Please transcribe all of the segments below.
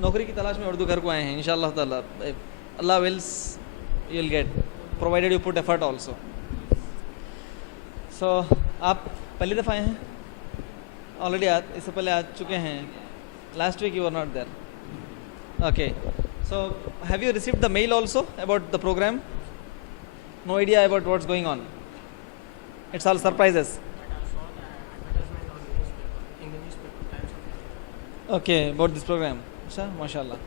नौकरी की तलाश में उर्दू घर को आए हैं इंशाअल्लाह ताला. अल्लाह wills you'll get provided you put effort also. So आप पहली दफ़ा आए हैं? ऑलरेडी इससे पहले आ चुके हैं. Last week you were not there. Okay. So have you received the mail also about the program? No idea about what's going on. It's all surprises. Okay, about this program. MashaAllah.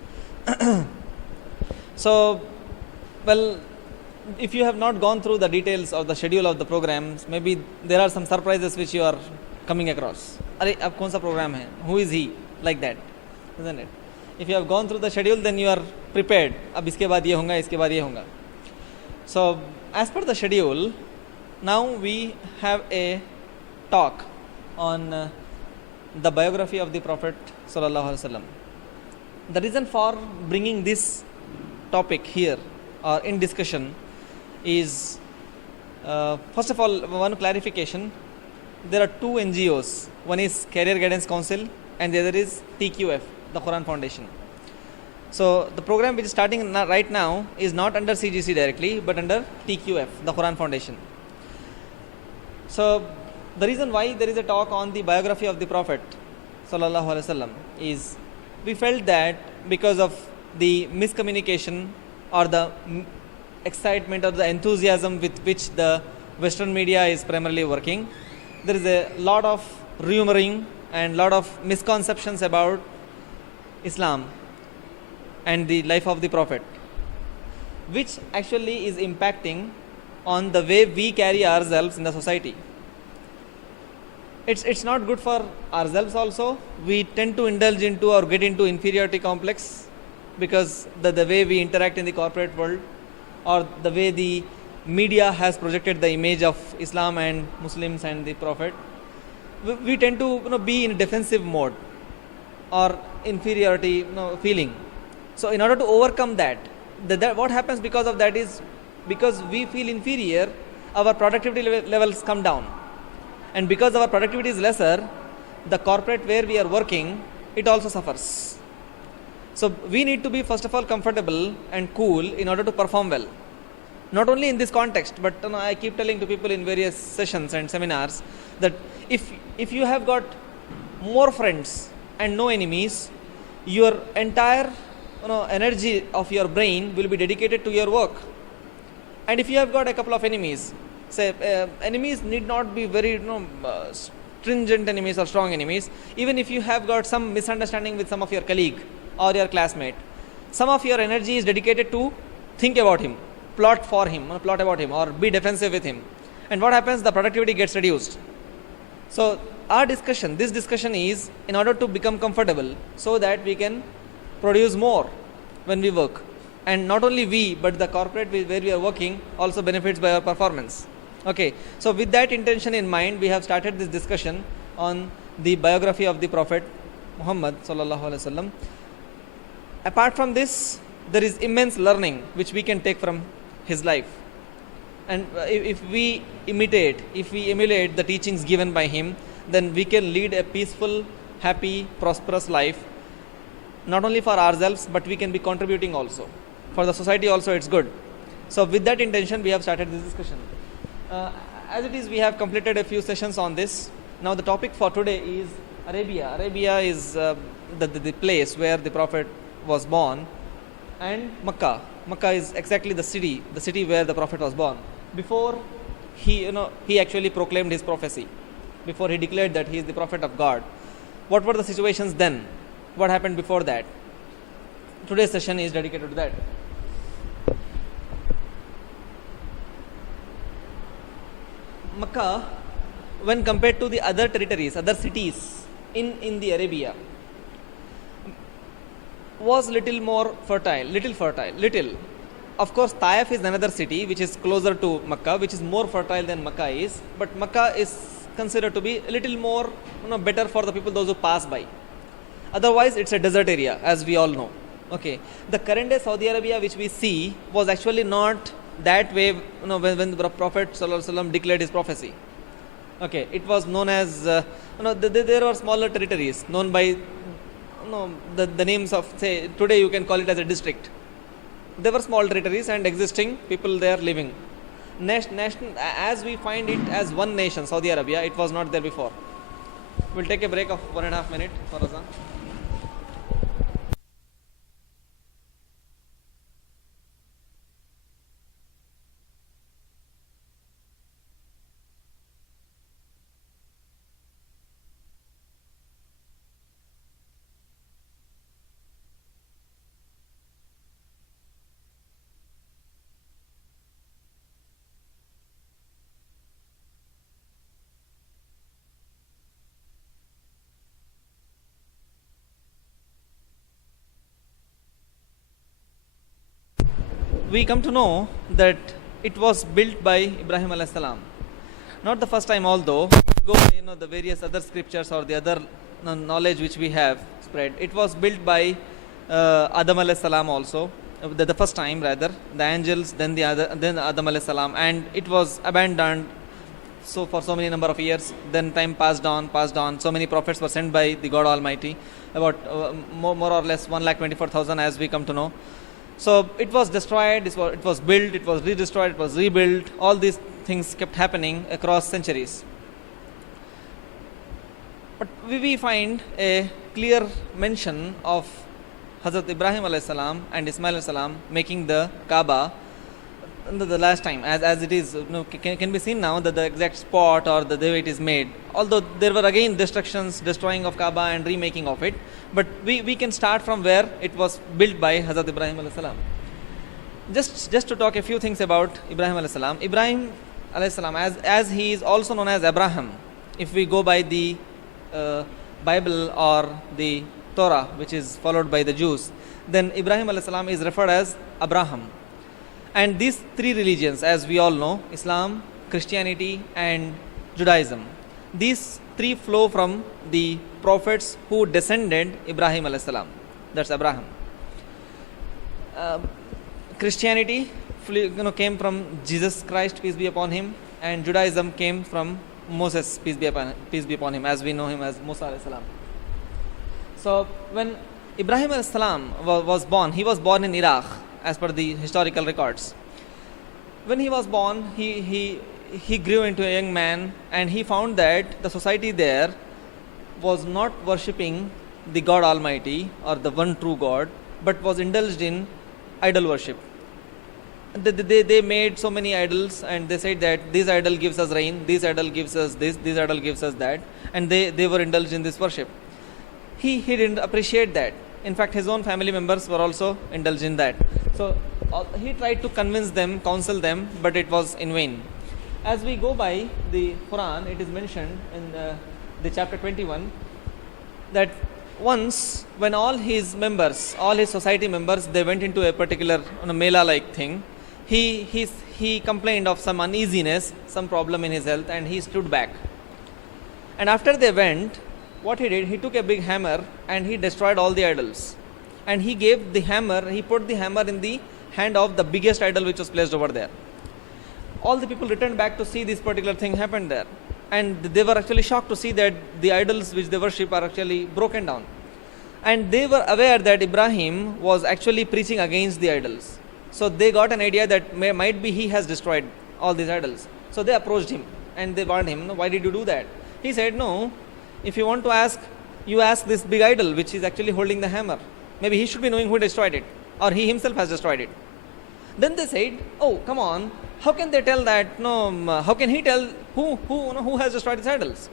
So, well, if you have not gone through the details of the schedule of the programs, maybe there are some surprises which you are coming across. अरे अब कौन सा program है? Who is he? Like that, isn't it? If you have gone through the schedule, then you are prepared. अब इसके बाद ये होगा, इसके बाद ये होगा. So, as per the schedule, now we have a talk on the biography of the Prophet sallallahu alaihi wasallam. The reason for bringing this topic here or in discussion is first of all, one clarification. There are two NGOs. One is Career Guidance Council and the other is TQF, the Quran Foundation. So the program which is starting right now is not under CGC directly but under TQF, the Quran Foundation. So the reason why there is a talk on the biography of the Prophet sallallahu alaihi wasallam is we felt that because of the miscommunication or the excitement or the enthusiasm with which the Western media is primarily working, there is a lot of rumoring and lot of misconceptions about Islam and the life of the Prophet, which actually is impacting on the way we carry ourselves in the society. It's not good for ourselves also. We tend to indulge into or get into inferiority complex because the way we interact in the corporate world or the way the media has projected the image of Islam and Muslims and the Prophet, we tend to be in a defensive mode or inferiority feeling. So in order to overcome that, what happens because of that is because we feel inferior, our productivity levels come down. And because our productivity is lesser, the corporate where we are working, it also suffers. So we need to be first of all comfortable and cool in order to perform well. Not only in this context, but I keep telling to people in various sessions and seminars that if you have got more friends and no enemies, your entire energy of your brain will be dedicated to your work. And if you have got a couple of enemies, say enemies need not be very stringent enemies or strong enemies. Even if you have got some misunderstanding with some of your colleague or your classmate, some of your energy is dedicated to think about him, plot for him, plot about him, or be defensive with him. And what happens? The productivity gets reduced. So this discussion is in order to become comfortable so that we can produce more when we work. And not only we, but the corporate where we are working also benefits by our performance. Okay, so with that intention in mind, we have started this discussion on the biography of the Prophet Muhammad sallallahu alaihi wasallam. Apart from this, there is immense learning which we can take from his life. And if we emulate the teachings given by him, then we can lead a peaceful, happy, prosperous life, not only for ourselves, but we can be contributing also. For the society also it's good. So with that intention, we have started this discussion. As it is, we have completed a few sessions on this. Now the topic for today is Arabia. Arabia is the place where the Prophet was born, and Makkah. Makkah is exactly the city where the Prophet was born. Before he actually proclaimed his prophecy, before he declared that he is the Prophet of God. What were the situations then? What happened before that? Today's session is dedicated to that. Makkah, when compared to the other territories, other cities in the Arabia, was little more fertile. Of course, Taif is another city which is closer to Makkah, which is more fertile than Makkah is. But Makkah is considered to be a little more better for the people, those who pass by. Otherwise, it's a desert area, as we all know. Okay, the current day Saudi Arabia which we see was actually not that way. When the Prophet sallallahu alaihi wasallam declared his prophecy. Okay, it was known as there were smaller territories known by no, the names of, say, today you can call it as a district. They were small territories and existing people there living. Nation, as we find it as one nation, Saudi Arabia, it was not there before. We'll take a break of 1.5 minutes for Azan. We come to know that it was built by Ibrahim alayhi salam. Not the first time, although go the various other scriptures or the other knowledge which we have spread. It was built by Adam alayhi salam also. The first time rather, the angels, then Adam alayhi salam, and it was abandoned. So for so many number of years, then time passed on. So many prophets were sent by the God Almighty, about more or less 1,24,000 as we come to know. So it was destroyed, it was built, it was re-destroyed, it was rebuilt. All these things kept happening across centuries. But we find a clear mention of Hazrat Ibrahim alayhi salam and Ismail alayhi salam making the Kaaba the last time, as it is, can be seen now that the exact spot or the way it is made. Although there were again destructions, destroying of Kaaba and remaking of it, but we can start from where it was built by Hazrat Ibrahim alayhi salam. Just to talk a few things about Ibrahim alayhi salam. Ibrahim alayhi salam, as he is also known as Abraham, if we go by the Bible or the Torah, which is followed by the Jews, then Ibrahim alayhi salam is referred as Abraham. And these three religions, as we all know, Islam, Christianity and Judaism, these three flow from the prophets who descended Ibrahim alayhi salam. That's Abraham. Christianity came from Jesus Christ, peace be upon him, and Judaism came from Moses, peace be upon him, as we know him as Musa alayhi salam. So when Ibrahim alayhi salam was born, he was born in Iraq, as per the historical records. When he was born, he grew into a young man, and he found that the society there was not worshipping the God Almighty or the one true God, but was indulged in idol worship. They made so many idols, and they said that this idol gives us rain, this idol gives us this idol gives us that, and they were indulged in this worship. He didn't appreciate that. In fact, his own family members were also indulged in that. So he tried to convince them, counsel them, but it was in vain. As we go by the Quran, it is mentioned in the chapter 21 that once when all his society members, they went into a particular Mela-like thing, he complained of some uneasiness, some problem in his health, and he stood back. And after they went, what he did, he took a big hammer and he destroyed all the idols. And he put the hammer in the hand of the biggest idol which was placed over there. All the people returned back to see this particular thing happened there. And they were actually shocked to see that the idols which they worship are actually broken down. And they were aware that Ibrahim was actually preaching against the idols. So they got an idea that might be he has destroyed all these idols. So they approached him and they warned him, why did you do that? He said, no, if you want to ask, you ask this big idol which is actually holding the hammer. Maybe he should be knowing who destroyed it, or he himself has destroyed it. Then they said, oh, come on, how can they tell that? No, how can he tell who has destroyed these idols?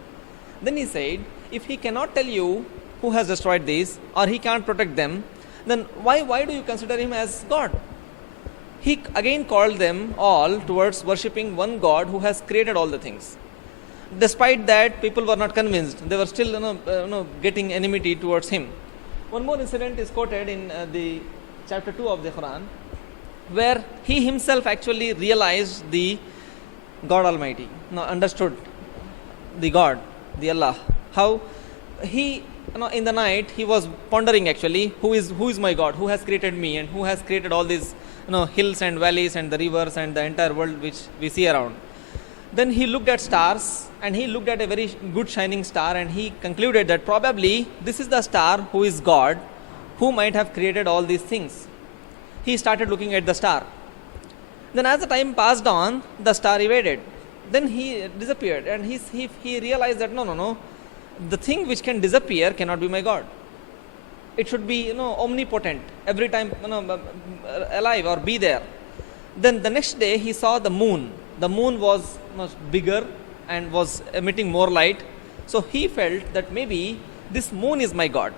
Then he said, if he cannot tell you who has destroyed these, or he can't protect them, then why do you consider him as God? He again called them all towards worshipping one God who has created all the things. Despite that, people were not convinced. They were still getting enmity towards him. One more incident is quoted in the chapter 2 of the Quran, where he himself actually realized the God Almighty, understood the God, the Allah. How he, in the night, he was pondering actually, who is my God, who has created me, and who has created all these hills and valleys and the rivers and the entire world which we see around. Then he looked at stars, and he looked at a very good shining star, and he concluded that probably this is the star who is God, who might have created all these things. He started looking at the star. Then as the time passed on, the star evaded. Then he disappeared, and he realized that no, the thing which can disappear cannot be my God. It should be omnipotent, every time alive or be there. Then the next day he saw the moon. The moon was much bigger and was emitting more light. So he felt that maybe this moon is my God,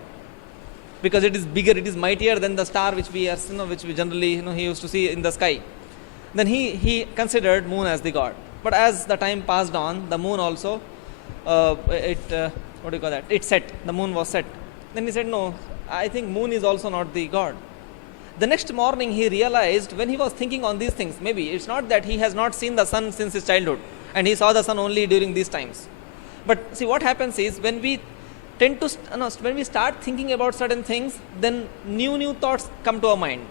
because it is bigger, it is mightier than the star which we are, which we generally he used to see in the sky. Then he considered moon as the God. But as the time passed on, the moon also it set. The moon was set. Then he said, no, I think moon is also not the God. The next morning he realized, when he was thinking on these things, maybe it's not that he has not seen the sun since his childhood and he saw the sun only during these times. But see, what happens is, when we tend to when we start thinking about certain things, then new thoughts come to our mind,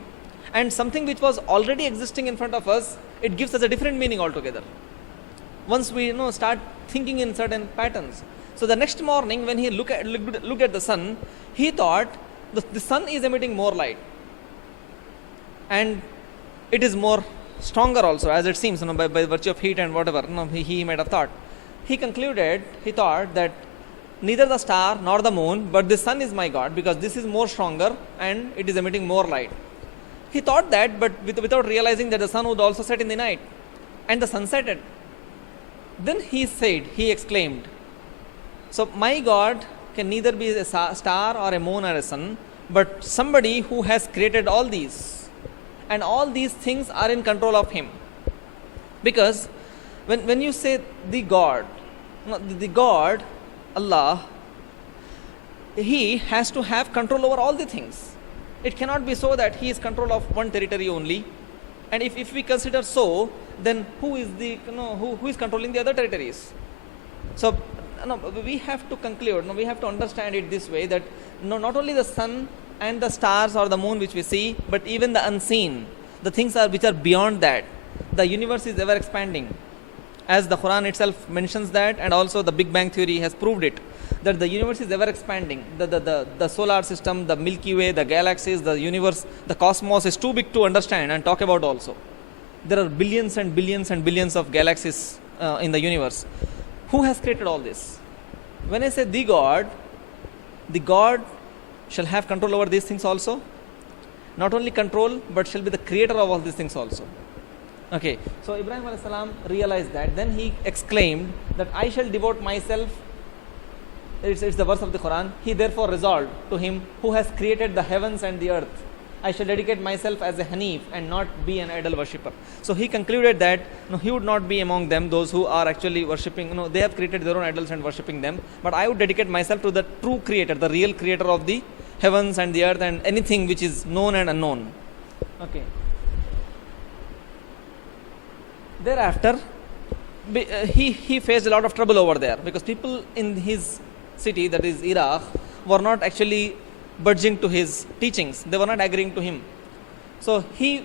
and something which was already existing in front of us, it gives us a different meaning altogether once we start thinking in certain patterns. So the next morning when he looked at the sun, he thought the sun is emitting more light, and it is more stronger also, as it seems, by virtue of heat and whatever he might have thought. He thought that neither the star nor the moon, but the sun is my God, because this is more stronger and it is emitting more light. He thought that, but without realizing that the sun would also set in the night, and the sun set. Then he exclaimed, so my God can neither be a star or a moon or a sun, but somebody who has created all these, and all these things are in control of him. Because when you say the God, Allah, he has to have control over all the things. It cannot be so that he is control of one territory only. And if we consider so, then who is controlling the other territories? So we have to conclude, we have to understand it this way, that not only the sun and the stars or the moon which we see, but even the unseen, the things which are beyond that. The universe is ever expanding, as the Quran itself mentions that, and also the Big Bang theory has proved it, that the universe is ever expanding. The solar system, the Milky Way, the galaxies, the universe, the cosmos is too big to understand and talk about also. There are billions and billions and billions of galaxies in the universe. Who has created all this? When I say the God shall have control over these things also. Not only control, but shall be the creator of all these things also. Okay, so Ibrahim alayhi salam realized that. Then he exclaimed that I shall devote myself. It's the verse of the Quran. He therefore resolved to him who has created the heavens and the earth, I shall dedicate myself as a Hanif and not be an idol worshipper. So he concluded that he would not be among them, those who are actually worshipping, they have created their own idols and worshipping them. But I would dedicate myself to the true creator, the real creator of the heavens and the earth and anything which is known and unknown. Okay. Thereafter, he faced a lot of trouble over there, because people in his city, that is Iraq, were not actually budging to his teachings. They were not agreeing to him. So he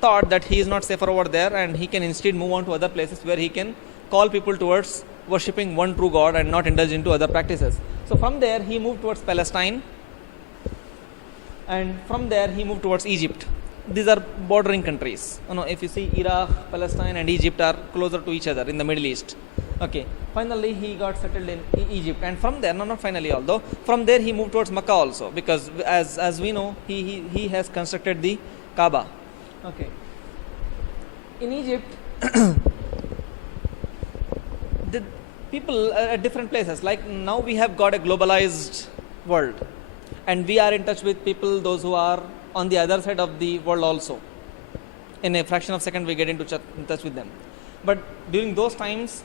thought that he is not safer over there, and he can instead move on to other places where he can call people towards worshipping one true God and not indulge into other practices. So from there he moved towards Palestine, and from there he moved towards Egypt. These are bordering countries. If you see, Iraq, Palestine and Egypt are closer to each other in the Middle East. Okay. Finally he got settled in Egypt, and from there, not finally, although from there he moved towards Makkah also, because as we know, he has constructed the Kaaba. Okay. In Egypt, the people at different places, like now we have got a globalized world, and we are in touch with people, those who are on the other side of the world also. In a fraction of a second we get in touch with them. But during those times,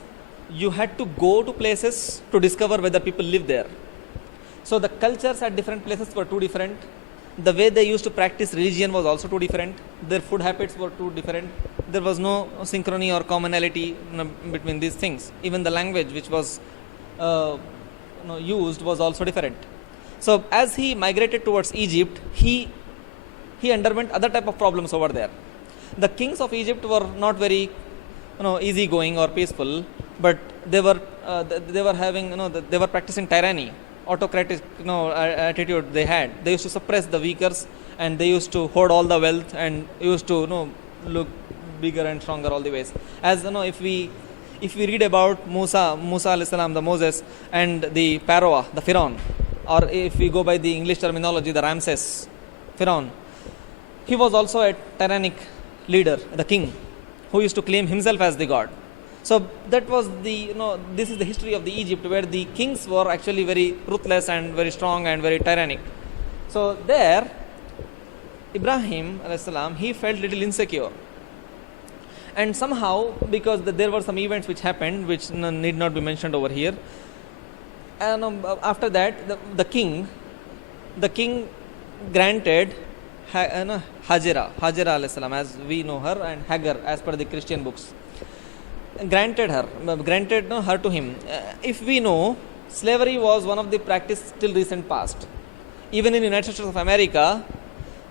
you had to go to places to discover whether people live there. So the cultures at different places were too different. The way they used to practice religion was also too different. Their food habits were too different. There was no synchrony or commonality between these things. Even the language which was used was also different. So as he migrated towards Egypt, he underwent other type of problems over there. The kings of Egypt were not very easygoing or peaceful, but they were having, they were practicing tyranny, autocratic, attitude they had. They used to suppress the weakers, and they used to hoard all the wealth, and used to, look bigger and stronger all the ways. As if we read about Musa alayhi salam, the Moses, and the Pharaoh, the Pharaoh, or if we go by the English terminology, the Ramses, Pharaoh, he was also a tyrannic leader, the king, who used to claim himself as the god. So that was this is the history of the Egypt, where the kings were actually very ruthless and very strong and very tyrannic. So there, Ibrahim alayhi salam, he felt little insecure. And somehow, because there were some events which happened, which need not be mentioned over here, and after that, the king granted Hajira alayhi salam, as we know her, and Hagar as per the Christian books, granted her to him. If we know, slavery was one of the practice till recent past. Even in the United States of America,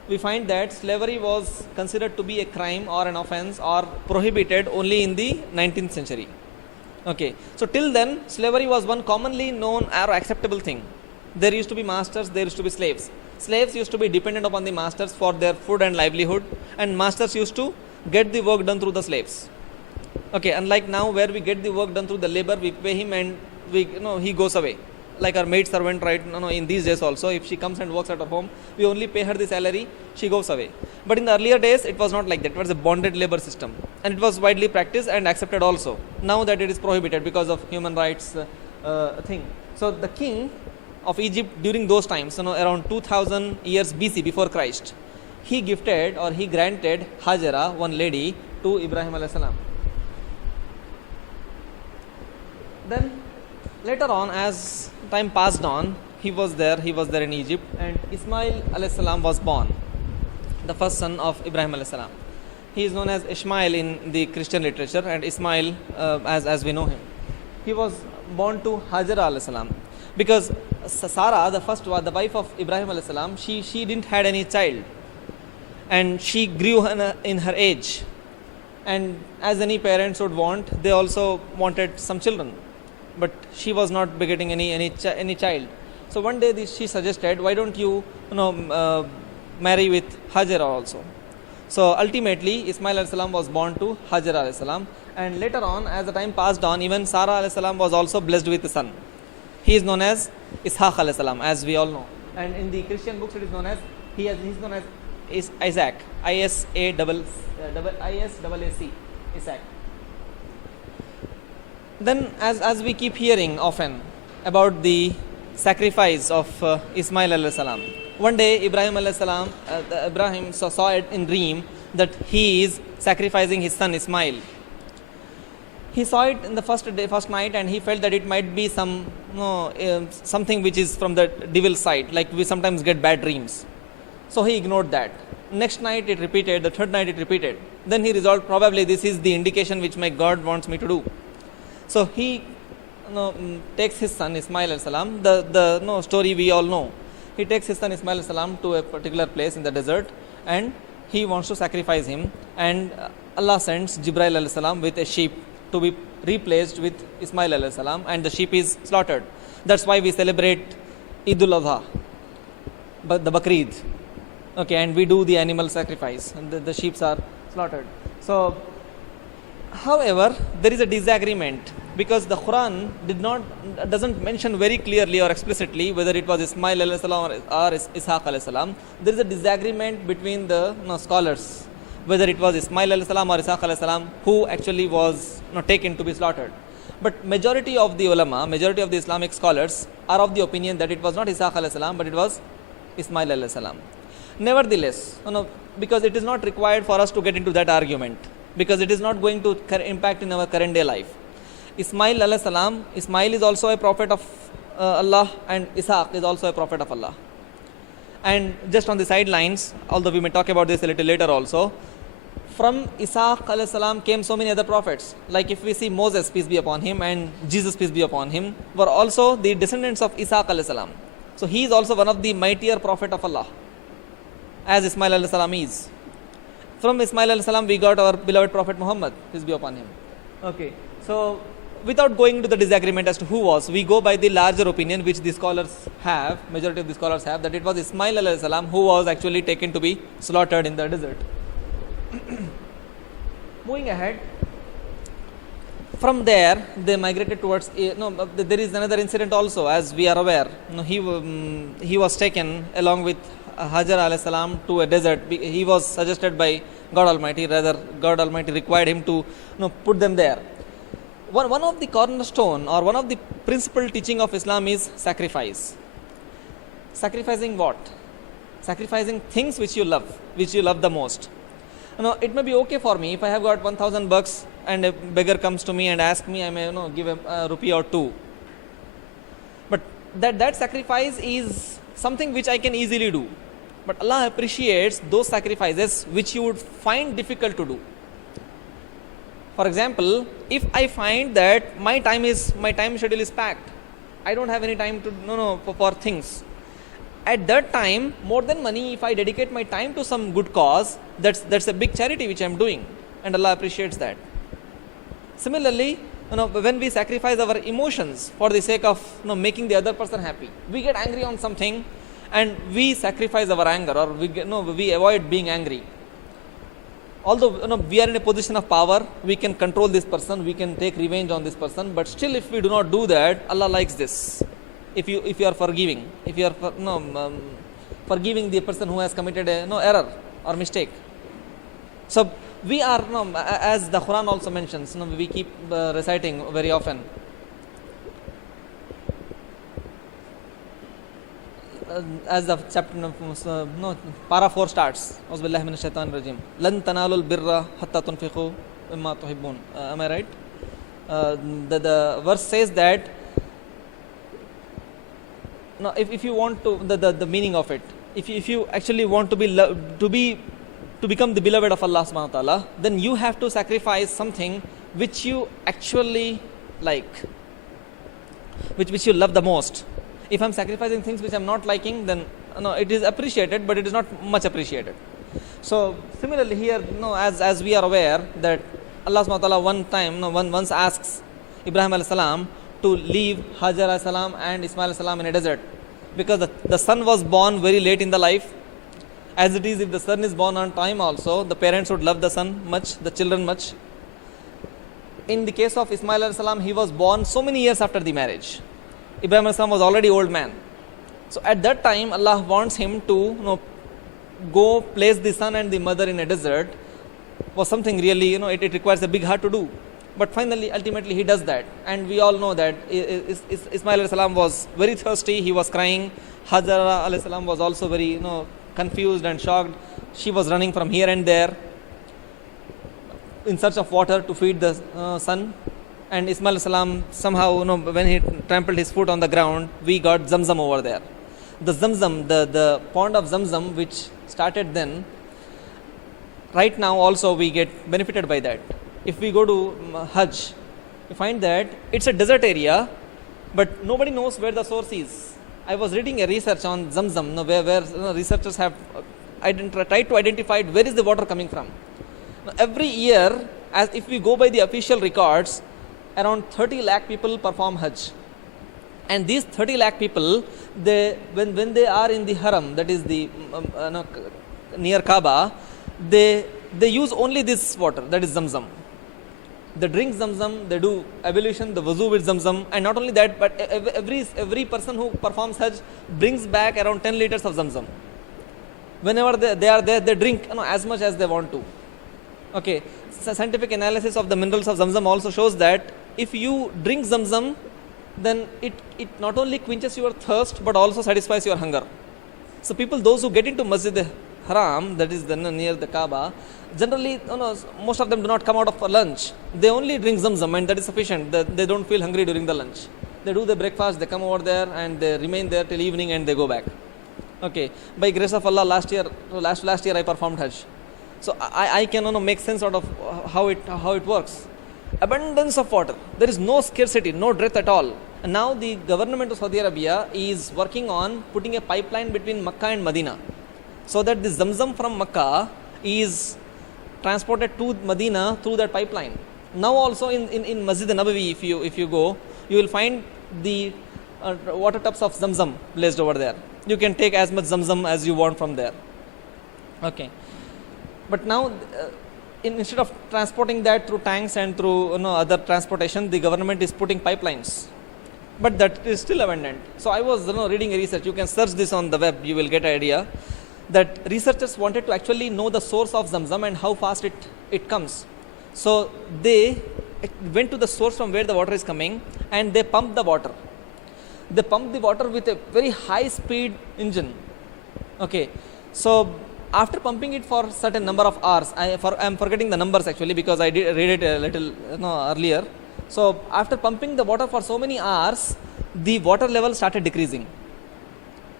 we find that slavery was considered to be a crime or an offense or prohibited only in the 19th century. Okay, so till then, slavery was one commonly known or acceptable thing. There used to be masters, there used to be slaves. Slaves used to be dependent upon the masters for their food and livelihood, and masters used to get the work done through the slaves. Okay, unlike now, where we get the work done through the labor, we pay him, and he goes away. Like our maid servant, right? In these days also, if she comes and works at our home, we only pay her the salary, she goes away. But in the earlier days, it was not like that. It was a bonded labor system, and it was widely practiced and accepted also. Now that it is prohibited because of human rights thing. So the king of Egypt during those times, around 2000 years BC, before Christ, he gifted, or he granted Hajara, one lady, to Ibrahim alayhi salam. Then later on, as time passed on, he was there in Egypt, and Ismail alayhi salam was born, the first son of Ibrahim alayhi salam. He is known as Ishmael in the Christian literature, and Ismail as we know him. He was born to Hajara alayhi salam, because Sarah, the wife of Ibrahim alayhi salam, she didn't had any child, and she grew in her age, and as any parents would want, they also wanted some children, but she was not begetting any child. So one day she suggested, why don't you marry with Hajara also. So ultimately Ismail alayhi salam was born to Hajara alayhi salam, and later on, as the time passed on, even Sarah alayhi salam was also blessed with a son. He is known as Ishaq alayhi salam, as we all know, and in the Christian books it is known as he's known as Isaac, Isaac. Isaac. Then as we keep hearing often about the sacrifice of Ismail alayhi salam, one day Ibrahim alayhi salam, Ibrahim saw it in dream that he is sacrificing his son Ismail. He saw it in the first night, and he felt that it might be something which is from the devil's side, like we sometimes get bad dreams. So he ignored that. Next night it repeated, the third night it repeated. Then he resolved, probably this is the indication which my God wants me to do. So he takes his son Ismail alayhi salam, the story we all know. He takes his son Ismail alayhi salam to a particular place in the desert, and he wants to sacrifice him, and Allah sends Jibril alayhi salam with a sheep to be replaced with Ismail alayhi salam, and the sheep is slaughtered. That's why we celebrate Eidul Adha, but the Bakrid. Okay, and we do the animal sacrifice, and the sheep are slaughtered. So, however, there is a disagreement, because the Quran doesn't mention very clearly or explicitly whether it was Ismail alayhi salam or Ishaq alayhi salam. There is a disagreement between the scholars whether it was Ismail alayhi salam or Ishaq alayhi salam who actually was taken to be slaughtered. But majority of the ulama, majority of the Islamic scholars are of the opinion that it was not Ishaq alayhi salam, but it was Ismail alayhi salam. Nevertheless, because it is not required for us to get into that argument, because it is not going to impact in our current day life. Ismail alayhi salam, Ismail is also a prophet of Allah, and Ishaq is also a prophet of Allah. And just on the sidelines, although we may talk about this a little later also, from Ishaq alayhi salam came so many other prophets. Like if we see Moses, peace be upon him, and Jesus, peace be upon him, were also the descendants of Ishaq alayhi salam. So he is also one of the mightier prophet of Allah, as Ismail alayhi salam is. From Ismail alayhi salam we got our beloved Prophet Muhammad, peace be upon him. Okay, so without going into the disagreement as to who was, we go by the larger opinion which the scholars have, majority of the scholars have, that it was Ismail alayhi salam who was actually taken to be slaughtered in the desert. Moving ahead, from there they migrated towards, there is another incident also, as we are aware. He was taken along with Hajar alayhi salam to a desert. He was suggested by God Almighty, rather God Almighty required him to put them there. One of the cornerstone or one of the principal teaching of Islam is sacrifice. Sacrificing what? Sacrificing things which you love the most. It may be okay for me if I have got 1,000 bucks and a beggar comes to me and asks me, I may give a rupee or two. But that sacrifice is something which I can easily do. But Allah appreciates those sacrifices which you would find difficult to do. For example, if I find that my time schedule is packed, I don't have any time to for things. At that time, more than money, if I dedicate my time to some good cause, that's a big charity which I am doing, and Allah appreciates that. Similarly, when we sacrifice our emotions for the sake of making the other person happy, we get angry on something, and we sacrifice our anger, or we avoid being angry. Although we are in a position of power, we can control this person, we can take revenge on this person, but still, if we do not do that, Allah likes this. If you are forgiving, if you are forgiving the person who has committed a error or mistake. So we are, as the Quran also mentions, we keep reciting very often. As the chapter para 4 starts, Auzubillahi minash shaitanir rajim. Lan tanalul birra hatta tunfiqu mimma tuhibbun. Am I right? The verse says that. Now, if you want to, the meaning of it, if you actually want to become the beloved of Allah subhanahu wa ta'ala, then you have to sacrifice something which you actually like, which you love the most. If I'm sacrificing things which I'm not liking, then it is appreciated, but it is not much appreciated. So similarly here, as we are aware that Allah subhanahu wa ta'ala one time, once asks Ibrahim alayhi salam to leave Hajar alayhi salam and Ismail alayhi salam in a desert, because the son was born very late in the life. As it is, if the son is born on time also, the parents would love the son much, the children much. In the case of Ismail alayhi salam, he was born so many years after the marriage. Ibrahim alayhi salam was already old man. So at that time, Allah wants him to go place the son and the mother in a desert. Was something really, it requires a big heart to do. But finally, ultimately, he does that. And we all know that Ismail alayhi salam was very thirsty. He was crying. Hajara alayhi salam was also very, confused and shocked. She was running from here and there in search of water to feed the son. And Ismail alayhi salam somehow, when he trampled his foot on the ground, we got Zamzam over there. The Zamzam, the pond of Zamzam, which started then, right now also we get benefited by that. If we go to Hajj, we find that it's a desert area, but nobody knows where the source is. I was reading a research on Zamzam, where researchers have tried to identify where is the water coming from. Now, every year, as if we go by the official records, around 30 lakh people perform Hajj. And these 30 lakh people, when they are in the Haram, that is the near Kaaba, they use only this water, that is Zamzam. They drink Zamzam, they do ablution, the wuzu with Zamzam, and not only that, but every person who performs Hajj brings back around 10 liters of Zamzam. Whenever they are there, they drink as much as they want to. Okay, so scientific analysis of the minerals of Zamzam also shows that if you drink Zamzam, then it not only quenches your thirst, but also satisfies your hunger. So people, those who get into Masjid Haram, that is near the Kaaba, generally, most of them do not come out for lunch. They only drink Zamzam, and that is sufficient. They don't feel hungry during the lunch. They do the breakfast, they come over there, and they remain there till evening, and they go back. Okay, by grace of Allah, last year I performed Hajj. So I can make sense out of how it works. Abundance of water. There is no scarcity, no dearth at all. And now the government of Saudi Arabia is working on putting a pipeline between Makkah and Medina, so that the Zamzam from Makkah is transported to Medina through that pipeline. Now also in Masjid Nabawi, if you go, you will find the water tubs of Zamzam placed over there. You can take as much Zamzam as you want from there. Okay, but now instead of transporting that through tanks and through other transportation, the government is putting pipelines, but that is still abandoned. So I was reading a research. You can search this on the web. You will get an idea that researchers wanted to actually know the source of Zamzam and how fast it comes. So they went to the source from where the water is coming, and they pumped the water. They pumped the water with a very high speed engine. Okay, so after pumping it for certain number of hours, I'm forgetting the numbers actually, because I did read it a little earlier. So after pumping the water for so many hours, the water level started decreasing.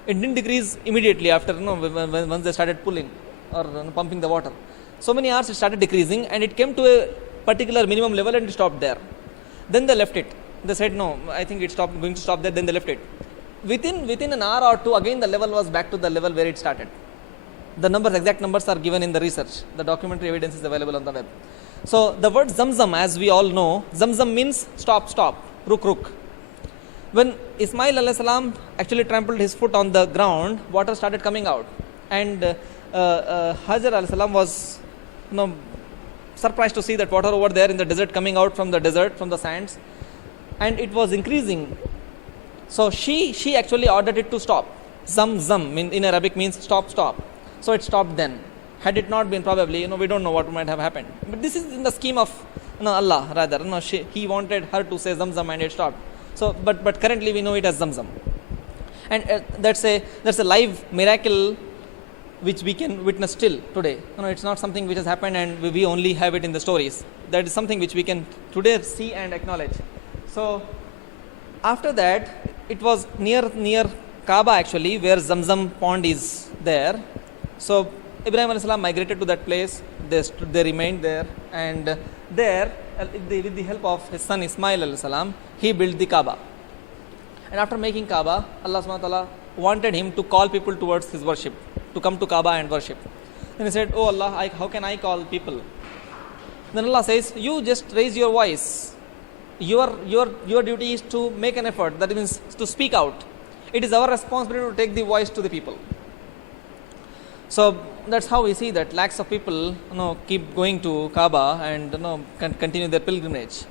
It didn't decrease immediately after once they started pulling or pumping the water. So many hours it started decreasing, and it came to a particular minimum level and it stopped there. Then they left it. They said no, I think it's going to stop there. Then they left it. Within an hour or two, again the level was back to the level where it started. The numbers, exact numbers, are given in the research. The documentary evidence is available on the web. So the word Zamzam, as we all know, Zamzam means stop, ruk, ruk. When Ismail alayhi salam actually trampled his foot on the ground, water started coming out, and Hajar alayhi salam was surprised to see that water over there in the desert coming out from the desert, from the sands, and it was increasing. So she actually ordered it to stop. Zam in Arabic means stop. So it stopped then. Had it not been, probably we don't know what might have happened. But this is in the scheme of Allah rather. He wanted her to say Zamzam and it stopped. So but currently we know it as Zamzam, and that's a live miracle which we can witness still today. It's not something which has happened and we only have it in the stories. That is something which we can today see and acknowledge. So after that, it was near Kaaba actually, where Zamzam pond is there. So Ibrahim alayhi salam migrated to that place. They remained there, and there with the help of his son Ismail alayhi salam, he built the Kaaba. And after making Kaaba, Allah subhanahu wa ta'ala wanted him to call people towards his worship, to come to Kaaba and worship. Then he said, "Oh Allah, how can I call people?" Then Allah says, "You just raise your voice. Your duty is to make an effort. That means to speak out. It is our responsibility to take the voice to the people." So that's how we see that lakhs of people keep going to Kaaba and can continue their pilgrimage.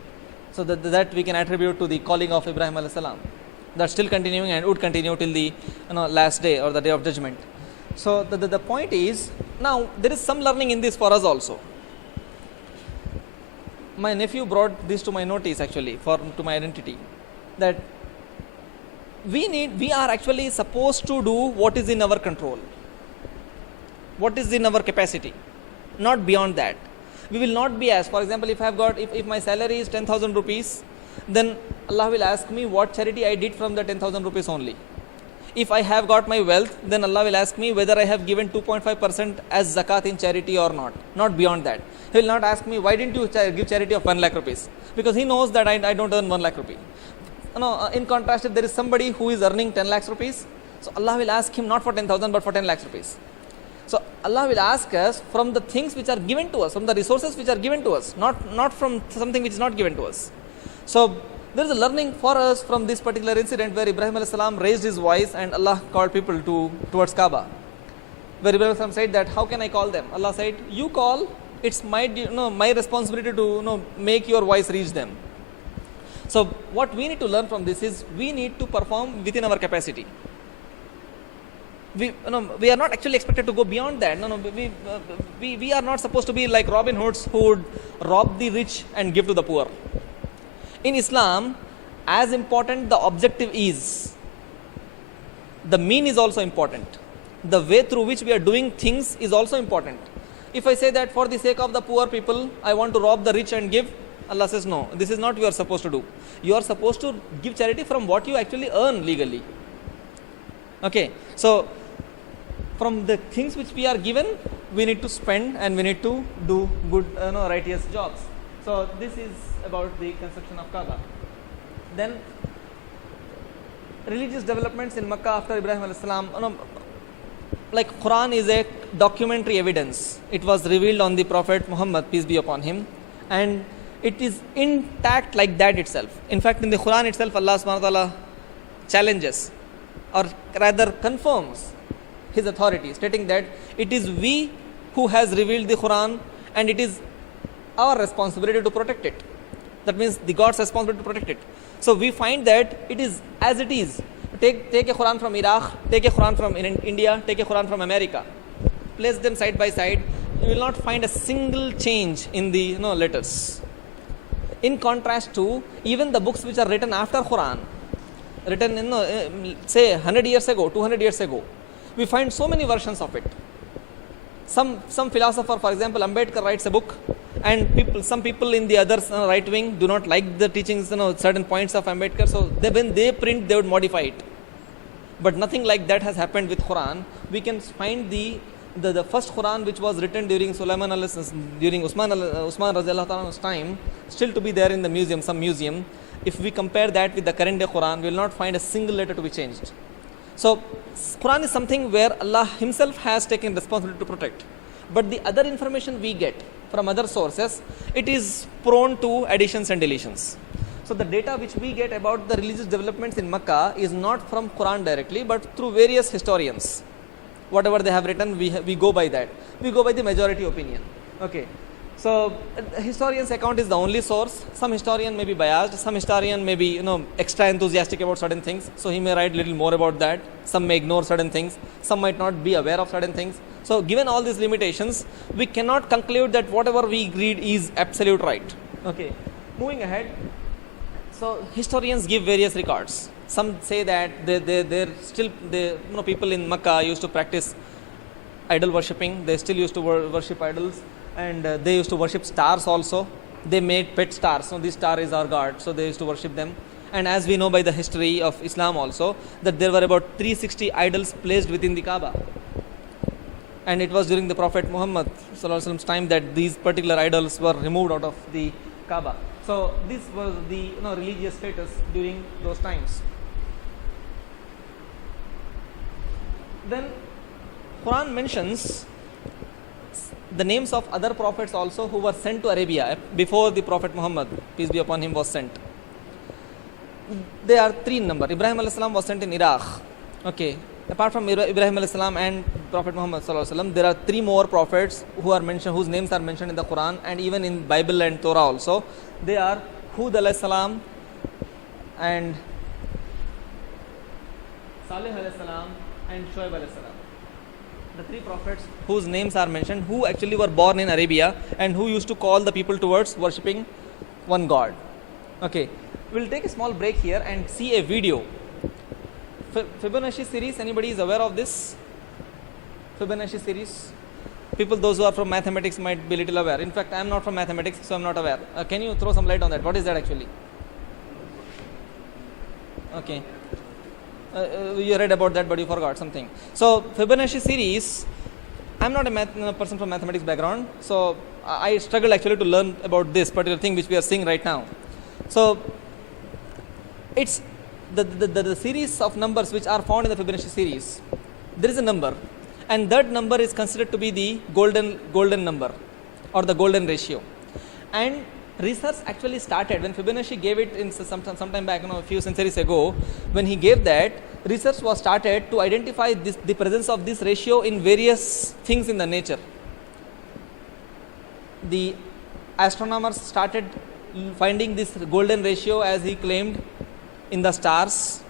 So that we can attribute to the calling of Ibrahim alayhi salam. That's still continuing and would continue till the last day or the day of judgment. So the point is, now there is some learning in this for us also. My nephew brought this to my notice actually, to my identity, that we are actually supposed to do what is in our control, what is in our capacity, not beyond that. We will not be asked, for example, if my salary is 10,000 rupees, then Allah will ask me what charity I did from the 10,000 rupees only. If I have got my wealth, then Allah will ask me whether I have given 2.5% as zakat in charity or not beyond that. He will not ask me, why didn't you give charity of 1 lakh rupees, because he knows that I don't earn 1 lakh rupees. In contrast, if there is somebody who is earning 10 lakhs rupees, so Allah will ask him not for 10,000 but for 10 lakhs rupees. So Allah will ask us from the things which are given to us, from the resources which are given to us, not from something which is not given to us. So there is a learning for us from this particular incident where Ibrahim alayhi salam raised his voice and Allah called people towards Kaaba. Where Ibrahim alayhi salam said that, how can I call them? Allah said, you call. It's my responsibility to make your voice reach them. So what we need to learn from this is we need to perform within our capacity. We are not actually expected to go beyond that. We are not supposed to be like Robin Hoods who would rob the rich and give to the poor. In Islam, as important the objective is, the mean is also important. The way through which we are doing things is also important. If I say that for the sake of the poor people, I want to rob the rich and give, Allah says no, this is not what you are supposed to do. You are supposed to give charity from what you actually earn legally. Okay, so from the things which we are given, we need to spend and we need to do good, righteous jobs. So this is about the construction of Kaaba. Then religious developments in Makkah after Ibrahim alayhi salam, like Quran is a documentary evidence. It was revealed on the Prophet Muhammad, peace be upon him, and It is intact like that itself. In fact, in the Quran itself, Allah subhanahu wa ta'ala challenges, or rather confirms his authority, stating that it is we who has revealed the Quran and it is our responsibility to protect it. That means the God's responsibility to protect it. So we find that it is as it is. Take a Quran from Iraq, take a Quran from India, take a Quran from America. Place them side by side. You will not find a single change in the letters. In contrast to even the books which are written after Quran, written in say 100 years ago, 200 years ago, we find so many versions of it. Some philosopher, for example, Ambedkar writes a book, and some people in the other right wing do not like the teachings, certain points of Ambedkar. So when they print, they would modify it. But nothing like that has happened with Quran. We can find the first Quran which was written during during Usman Raziyallahu Ta'ala's time, still to be there in the museum, some museum. If we compare that with the current day Quran, we will not find a single letter to be changed. So Quran is something where Allah himself has taken responsibility to protect. But the other information we get from other sources, it is prone to additions and deletions. So the data which we get about the religious developments in Makkah is not from Quran directly, but through various historians. Whatever they have written, we go by that. We go by the majority opinion. Okay. So historian's account is the only source. Some historian may be biased, some historian may be extra enthusiastic about certain things, so he may write little more about that. Some may ignore certain things, some might not be aware of certain things. So given all these limitations, we cannot conclude that whatever we read is absolute right. Okay, moving ahead. So historians give various records. Some say that people in Makkah used to practice idol worshipping. They still used to worship idols, and they used to worship stars also. They made pet stars. So this star is our God. So they used to worship them. And as we know by the history of Islam also, that there were about 360 idols placed within the Kaaba. And it was during the Prophet Muhammad ﷺ's time that these particular idols were removed out of the Kaaba. So this was the religious status during those times. Then Quran mentions the names of other prophets also who were sent to Arabia before the Prophet Muhammad, peace be upon him, was sent. They are 3 in number. Ibrahim alayhi salam was sent in Iraq. Okay. Apart from Ibrahim alayhi salam and Prophet Muhammad sallallahu alaihi wasallam, there are 3 more prophets who are mentioned, whose names are mentioned in the Quran and even in Bible and Torah also. They are Hud alayhi salam and Salih alayhi salam and Shoaib alayhi salam. The 3 prophets whose names are mentioned, who actually were born in Arabia and who used to call the people towards worshipping one God. Okay, we'll take a small break here and see a video. Fibonacci series, anybody is aware of this? Fibonacci series? People, those who are from mathematics might be little aware. In fact, I am not from mathematics, so I am not aware. Can you throw some light on that? What is that actually? Okay. You read about that, but you forgot something. So Fibonacci series, I'm not a person from mathematics background, so I struggled actually to learn about this particular thing which we are seeing right now. So it's the series of numbers which are found in the Fibonacci series. There is a number, and that number is considered to be the golden number or the golden ratio. And research actually started when Fibonacci gave it in some time back, a few centuries ago. When he gave that, research was started to identify the presence of this ratio in various things in the nature. The astronomers started finding this golden ratio, as he claimed, in the stars.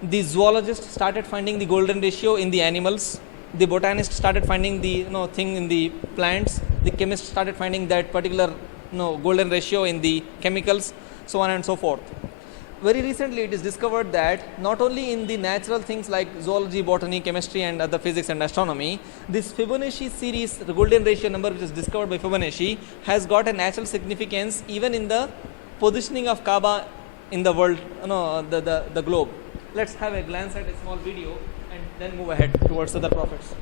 The zoologists started finding the golden ratio in the animals. The botanists started finding the thing in the plants. The chemists started finding that particular golden ratio in the chemicals, so on and so forth. Very recently it is discovered that not only in the natural things like zoology, botany, chemistry and other physics and astronomy, this Fibonacci series, the golden ratio number which is discovered by Fibonacci, has got a natural significance even in the positioning of Kaaba in the world, the globe. Let's have a glance at a small video and then move ahead towards other prophets.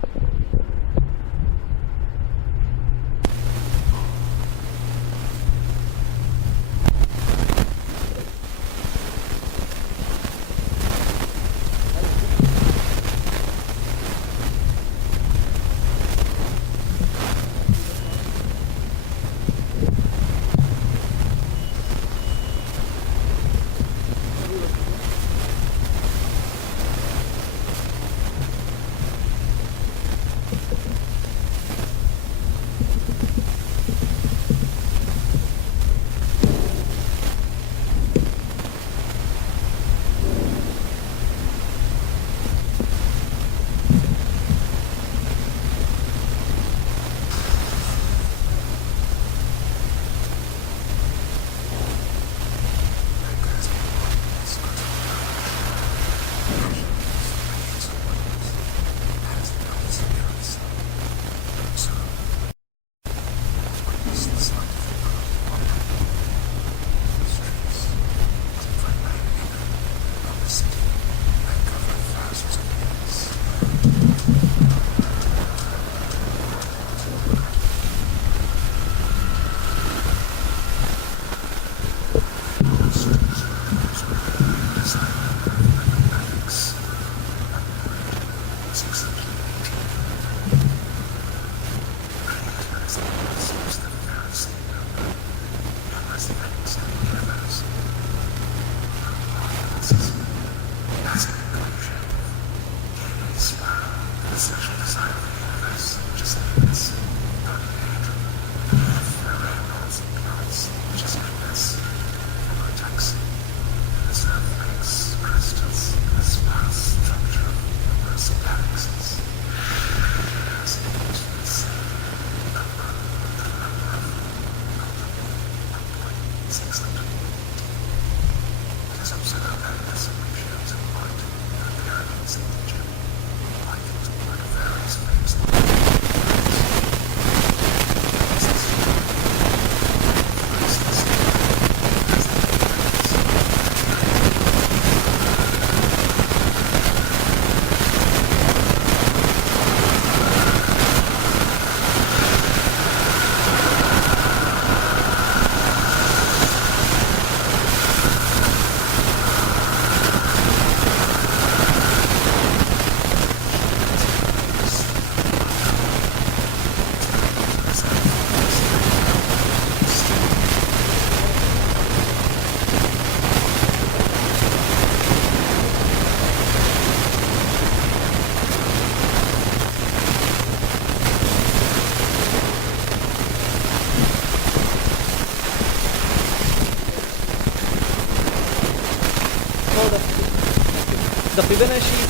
the Fibonacci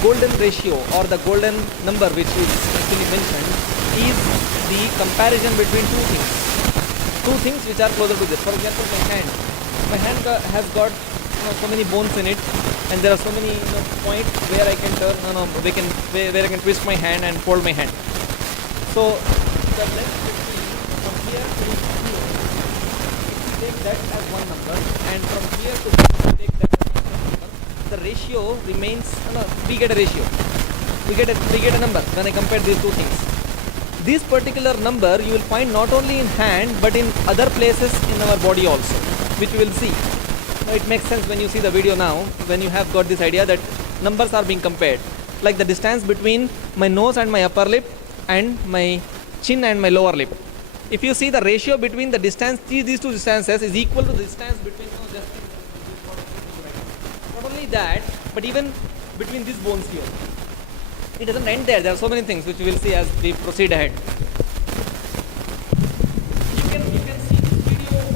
golden ratio or the golden number which is actually mentioned is the comparison between two things which are closer to this. For example, my hand has got so many bones in it, and there are so many points where I can turn, where I can twist my hand and fold my hand. So the length between from here to here, take that as one number, and from here to here, take that as another number. The ratio remains. We get a ratio. We get a number when I compare these two things. This particular number you will find not only in hand but in other places in our body also, which we will see. Now it makes sense when you see the video now, when you have got this idea that numbers are being compared. Like the distance between my nose and my upper lip and my chin and my lower lip. If you see the ratio between the distance, these two distances is equal to the distance between not only that, but even between these bones here. It doesn't end there. There are so many things which we will see as we proceed ahead. You can see this video.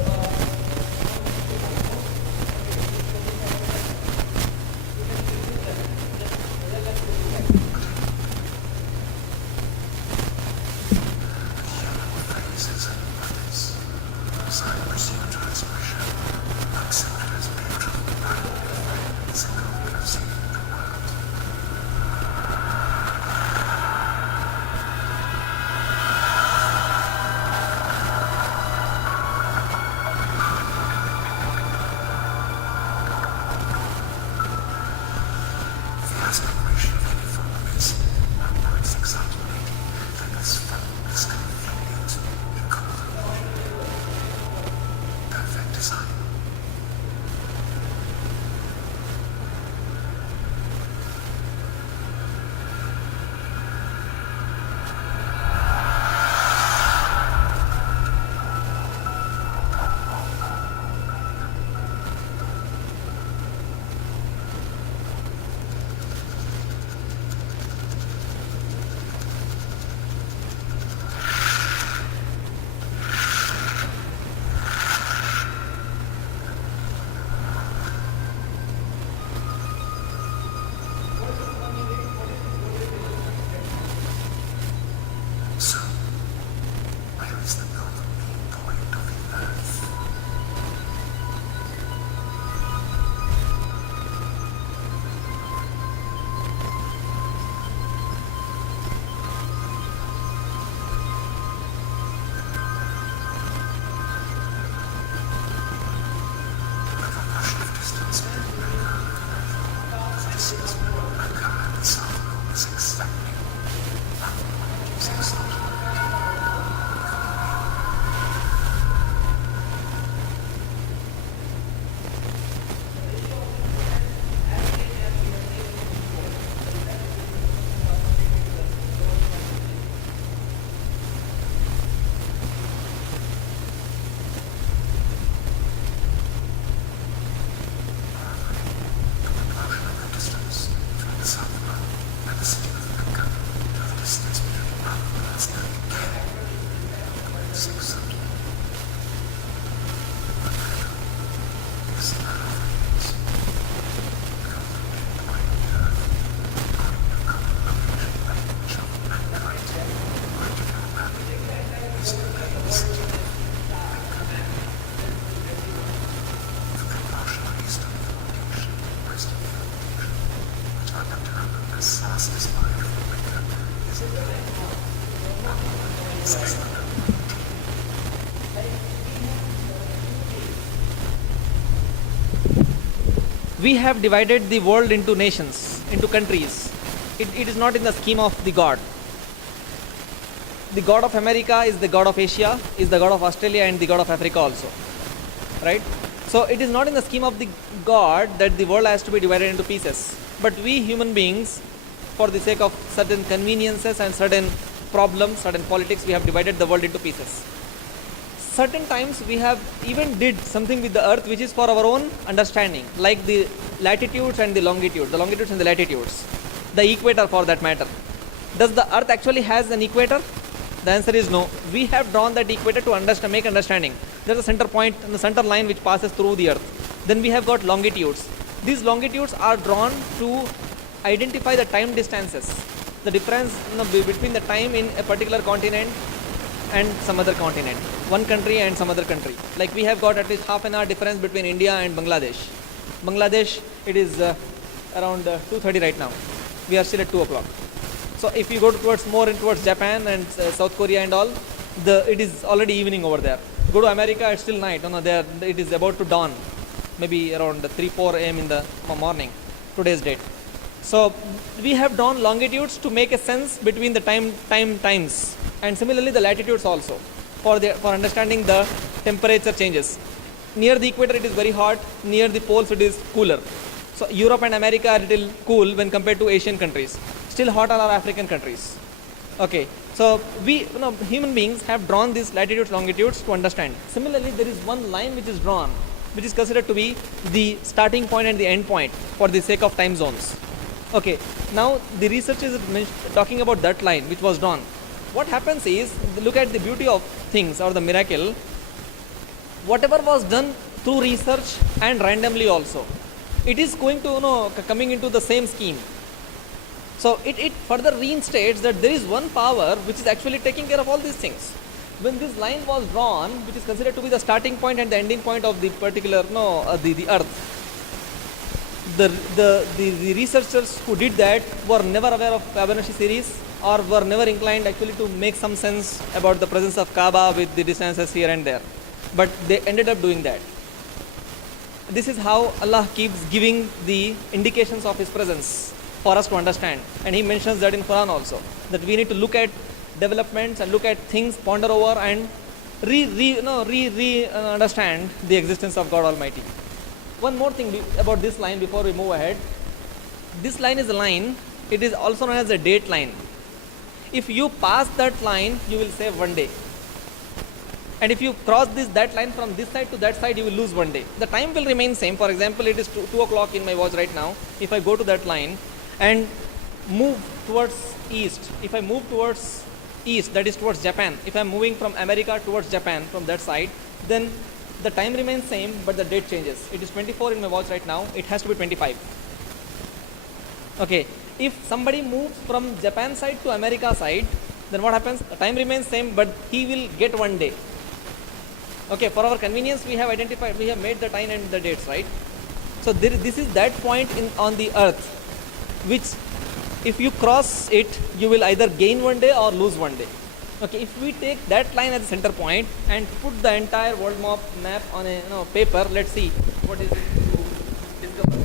We have divided the world into nations, into countries. It is not in the scheme of the God. The God of America is the God of Asia, is the God of Australia, and the God of Africa also. Right? So it is not in the scheme of the God that the world has to be divided into pieces. But we human beings, for the sake of certain conveniences and certain problems, certain politics, we have divided the world into pieces. Certain times we have even did something with the earth which is for our own understanding, like the latitudes and the longitudes and the latitudes, the equator for that matter. Does the earth actually has an equator? The answer is no. We have drawn that equator to make understanding. There is a center point and the center line which passes through the earth. Then we have got longitudes. These longitudes are drawn to identify the time distances, the difference between the time in a particular continent and some other continent, one country and some other country. Like we have got at least half an hour difference between India and Bangladesh. Bangladesh, it is around 2:30 right now. We are still at 2 o'clock. So if you go towards more towards Japan and South Korea and all, it is already evening over there. Go to America, it's still night. There it is about to dawn, maybe around 3-4 a.m. in the morning. Today's date. So we have drawn longitudes to make a sense between the times, and similarly the latitudes also for understanding the temperature changes. Near the equator it is very hot, near the poles it is cooler. So Europe and America are a little cool when compared to Asian countries. Still hot are our African countries. Okay, so we human beings have drawn these latitudes, longitudes to understand. Similarly, there is one line which is drawn, which is considered to be the starting point and the end point for the sake of time zones. Okay, now the researchers are talking about that line which was drawn. What happens is, look at the beauty of things or the miracle. Whatever was done through research and randomly also, it is going to coming into the same scheme. So it further reinstates that there is one power which is actually taking care of all these things. When this line was drawn, which is considered to be the starting point and the ending point of the particular the Earth, the researchers who did that were never aware of Fibonacci series, or were never inclined actually to make some sense about the presence of Kaaba with the distances here and there. But they ended up doing that. This is how Allah keeps giving the indications of His presence for us to understand. And He mentions that in Quran also, that we need to look at developments and look at things, ponder over and understand the existence of God Almighty. One more thing about this line before we move ahead. This line is a line, it is also known as a date line. If you pass that line, you will save one day. And if you cross that line from this side to that side, you will lose one day. The time will remain same. For example, it is 2 o'clock in my watch right now. If I go to that line and move towards east, if I move towards east, that is towards Japan, if I am moving from America towards Japan from that side, then the time remains same, but the date changes. It is 24 in my watch right now, it has to be 25. Okay, if somebody moves from Japan side to America side, then what happens? The time remains same, but he will get one day. Okay, for our convenience, we have identified, we have made the time and the dates, right? So this is that point on the earth, which if you cross it, you will either gain one day or lose one day. Okay, if we take that line as a center point and put the entire world map on a paper, let's see what is it to discover.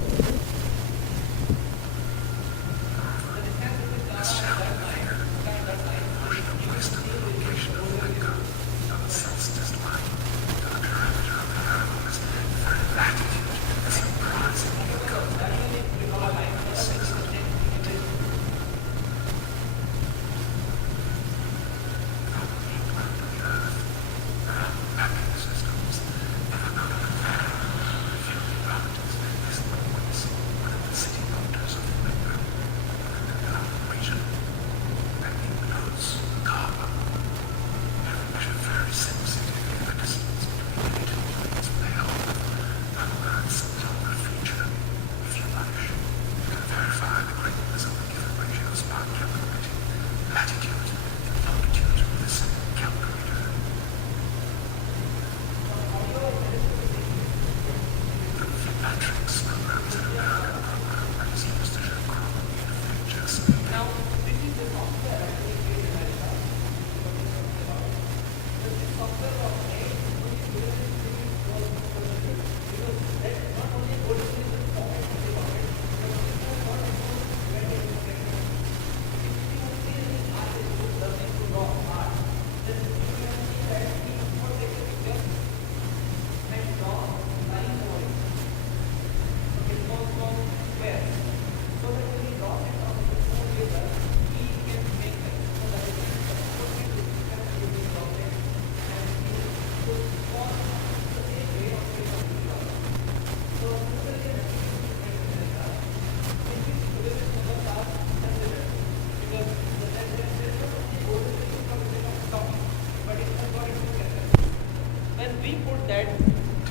When we put that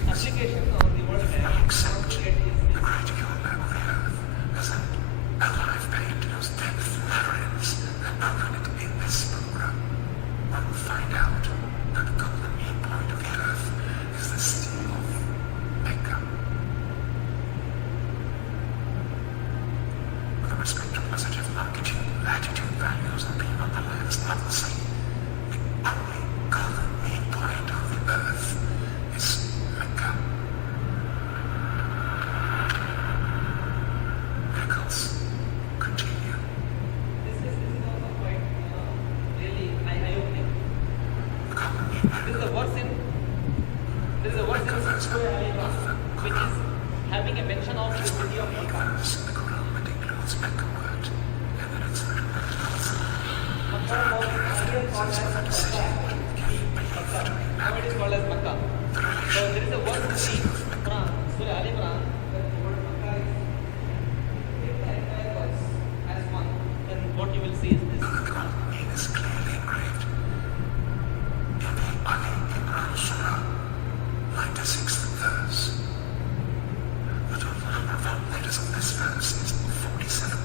application on the world map, which is having a mention of the city of Makkah. Now it is called as Makkah. So there is a word in Quran, Surah Al Imran, where the word Makkah is if the entire verse as one, then what you will see is this. Is clearly engraved in the Ali Imran Surah, 96th verse. The total number of letters of this verse is 47.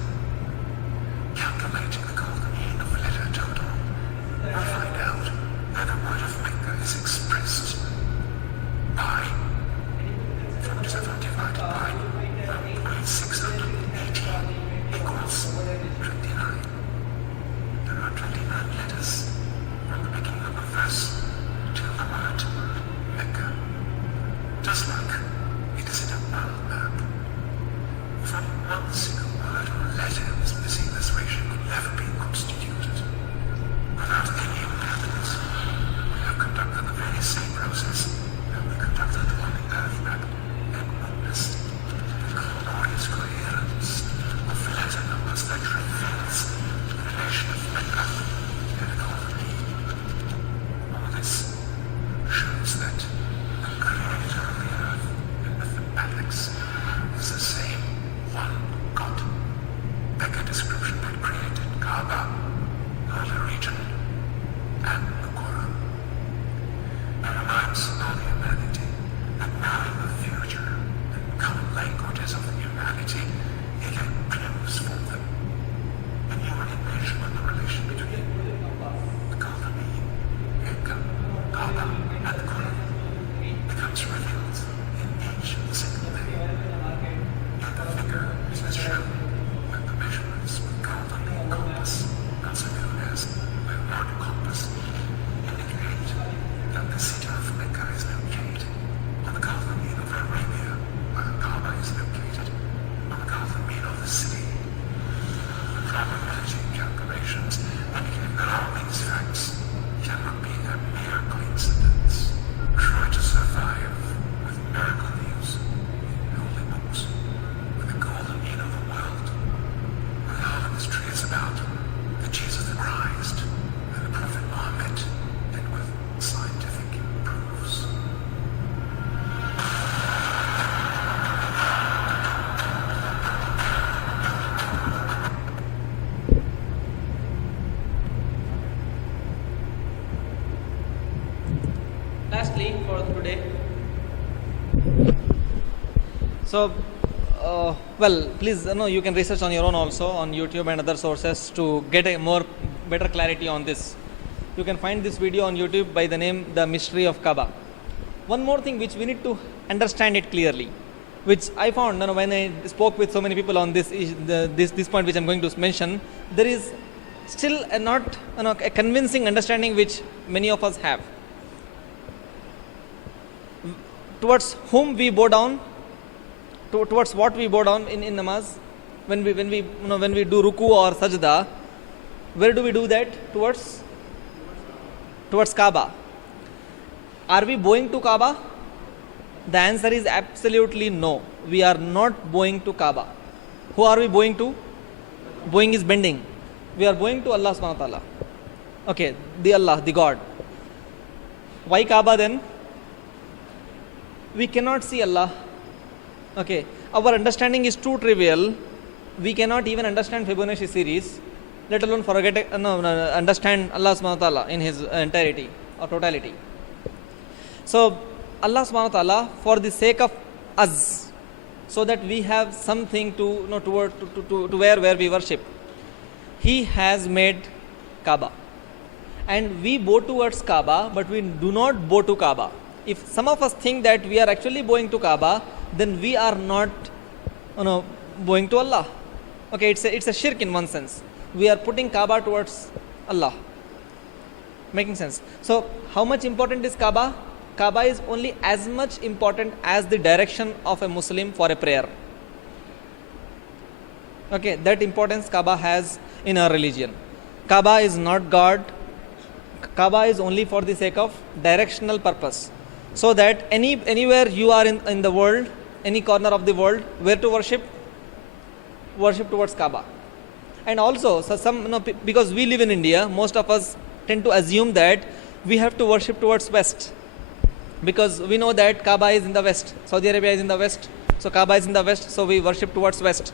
Calculating the golden mean of the letter total, we find out that the word of Mecca is expressed by 47 divided by 1.618 equals 29. There are 29 letters from the beginning of the verse to the word Mecca. Just like it is in a world map. If only one single word or letter is missing, this region could never be constituted. Without any impediments, we have conducted the very same process that we conducted on the Earth map and witnessed the glorious coherence of letter numbers that reveals the relation of Mecca and the Golden Mean. All this shows that the creator of the earth and mathematics is the same one God. Mecca description that created Kaaba, Holy Region, and the Quran. It reminds all humanity that now in the future, the common languages of humanity, it includes for them a new image of the relation between the Golden Mean, Mecca, Kaaba, and the Quran becomes revealed in each single day. Yet the figure is as shown when the measurements with golden mean compass, also known as the Lord compass, indicate that the city of Mecca is located on the golden mean of Arabia, while Kaaba is located on the golden mean of the city. The probability calculations indicate that all these facts cannot be a mere coincidence. Try to survive with miracle news in holy books, with the golden mean of the world, with all the mysteries about the Jesus Christ and the Prophet Muhammad, and with scientific proofs. Lastly, for today. So, well, please, you can research on your own also on YouTube and other sources to get a better clarity on this. You can find this video on YouTube by the name The Mystery of Kaaba. One more thing which we need to understand it clearly, which I found when I spoke with so many people on this this point which I'm going to mention, there is still not a convincing understanding which many of us have. Towards whom we bow down, towards what we bow down in namaz, when we do ruku or sajda, where do we do that? Towards Kaaba. Are we bowing to Kaaba? The answer is absolutely no. We are not bowing to Kaaba. Who are we bowing to? Bowing is bending. We are bowing to Allah subhanahu wa ta'ala. Okay, the Allah, the God. Why Kaaba then? We cannot see Allah. Okay, our understanding is too trivial. We cannot even understand Fibonacci series, let alone understand Allah subhanahu wa ta'ala in his entirety or totality. So Allah subhanahu wa ta'ala, for the sake of us, so that we have something to to where we worship. He has made Kaaba, and we bow towards Kaaba, but we do not bow to Kaaba. If some of us think that we are actually bowing to Kaaba, then we are not bowing to Allah. Okay, it's a shirk in one sense. We are putting Kaaba towards Allah. Making sense? So how much important is Kaaba? Kaaba is only as much important as the direction of a Muslim for a prayer. Okay, that importance Kaaba has in our religion. Kaaba is not God. Kaaba is only for the sake of directional purpose. So that anywhere you are in the world, any corner of the world, where to worship? Worship towards Kaaba. And also, so some because we live in India, most of us tend to assume that we have to worship towards west, because we know that Kaaba is in the west, Saudi Arabia is in the west, so Kaaba is in the west, so we worship towards west.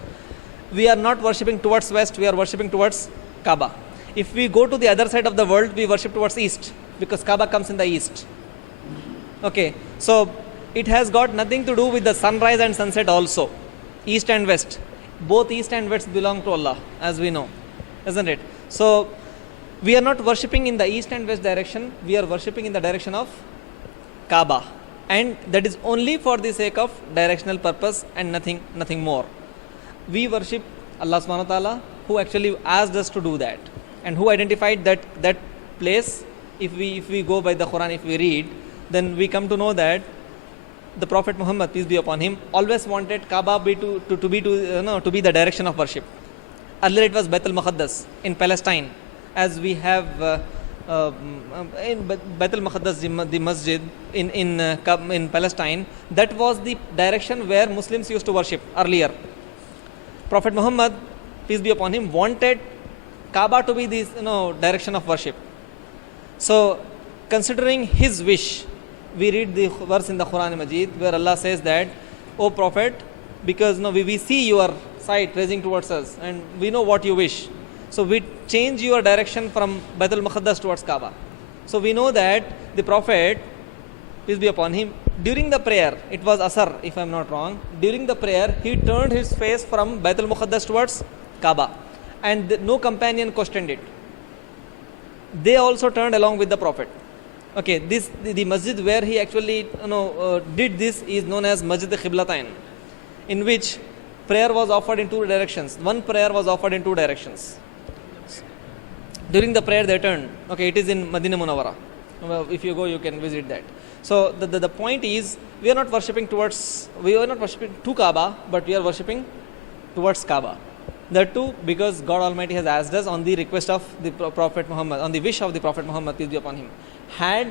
We are not worshipping towards west, we are worshipping towards Kaaba. If we go to the other side of the world, we worship towards east, because Kaaba comes in the east. Okay, so it has got nothing to do with the sunrise and sunset also. East and west, both east and west belong to Allah, as we know, isn't it? So we are not worshipping in the east and west direction, we are worshipping in the direction of Kaaba, and that is only for the sake of directional purpose and nothing more. We worship Allah subhanahu wa ta'ala, who actually asked us to do that, and who identified that place. If we go by the Quran, if we read, then we come to know that the Prophet Muhammad, peace be upon him, always wanted Kaaba to be the direction of worship. Earlier it was Baitul Maqaddas in Palestine, as we have in Baitul Maqaddas, the masjid in Palestine. That was the direction where Muslims used to worship earlier. Prophet Muhammad, peace be upon him, wanted Kaaba to be this direction of worship. So, considering his wish, we read the verse in the Quran Majid where Allah says that, O Prophet, because we see your sight raising towards us and we know what you wish, so we change your direction from Baitul Maqaddas towards Kaaba. So we know that the Prophet, peace be upon him, during the prayer, it was Asr if I am not wrong, during the prayer he turned his face from Baitul Maqaddas towards Kaaba, and no companion questioned it. They also turned along with the Prophet. Okay, the masjid where he actually did this is known as Masjid Qiblatain, in which prayer was offered in two directions. One prayer was offered in two directions. During the prayer they turned. Okay, it is in Madinah Munawwara. If you go, you can visit that. So the point is, we are not worshipping to Kaaba, but we are worshipping towards Kaaba. That too because God Almighty has asked us on the request of the Prophet Muhammad, on the wish of the Prophet Muhammad, peace be upon him. Had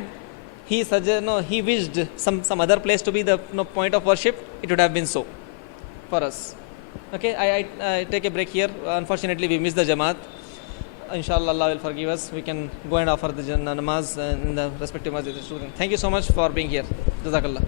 he he wished some other place to be the point of worship, it would have been so for us. Okay, I take a break here. Unfortunately, we missed the Jamaat. Inshallah, Allah will forgive us. We can go and offer the namaz in the respective masjid. Thank you so much for being here. Jazakallah.